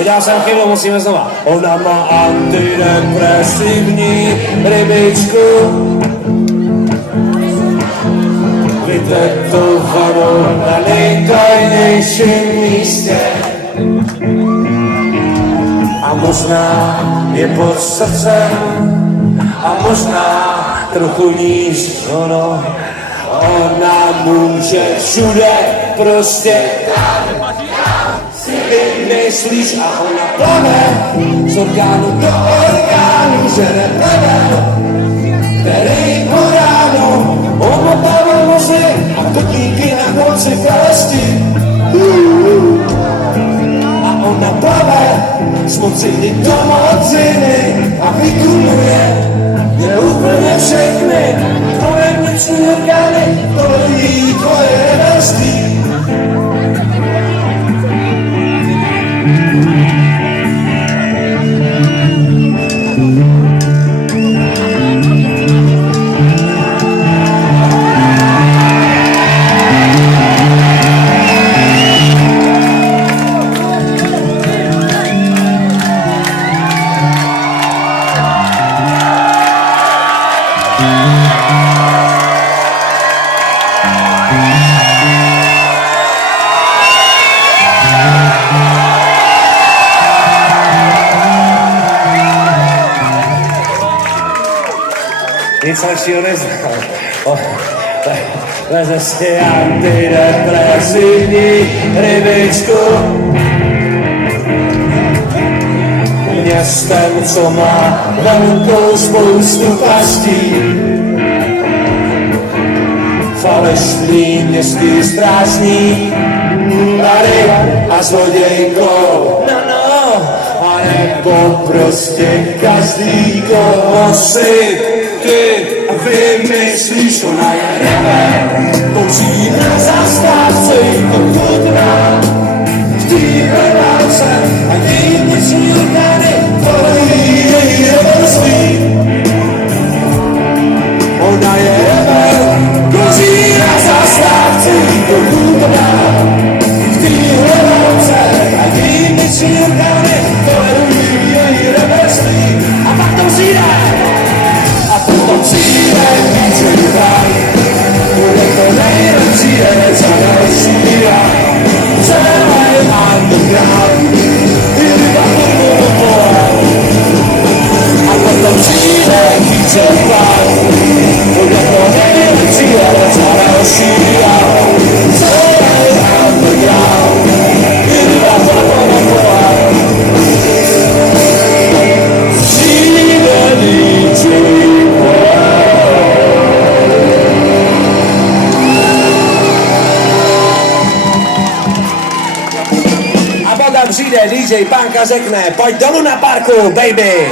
Udělal jsem chybu, musíme znova. Ona má antidepresivní rybičku, vytetovanou na nejtajnějším místě. A možná je pod srdcem, a možná trochu níž, ono. Ona může všude prostě si vymyslíš a ona plave z orgánu do orgánu, že neplave, který po ránu omotává moři a kotlíky na konci pralesti. A ona plave z mociny do mociny a vykunuje je úplně všechny tvoje vnitřní orgány, to jí tvoje rebelství. Nic lepšího neznám. Leze si antidepresivní rybičku městem, co má velkou spoustu pastí. Falešný městský strážník tady a zlodějkou. A nebo prostě každý, koho si ty vymyslíš, ona je rebel, kouří na zastávce, to chutná v té válce a její vnitřní orgány tvoří její rebelství. Ona je rebel, kouří na zastávce, to chutná v té válce a její vnitřní orgány tvoří její rebelství. A pak to přijde! To přijde DJ Bang, bude to nejlepší herec a další rok. Celý underground, i ryba povolal. A potom přijde DJ Bang, bude to nejlepší herec a další rok. Celý underground, i ryba povolal. Přijde DJ přijde DJ Punk a řekne, pojď dolů na parku, baby!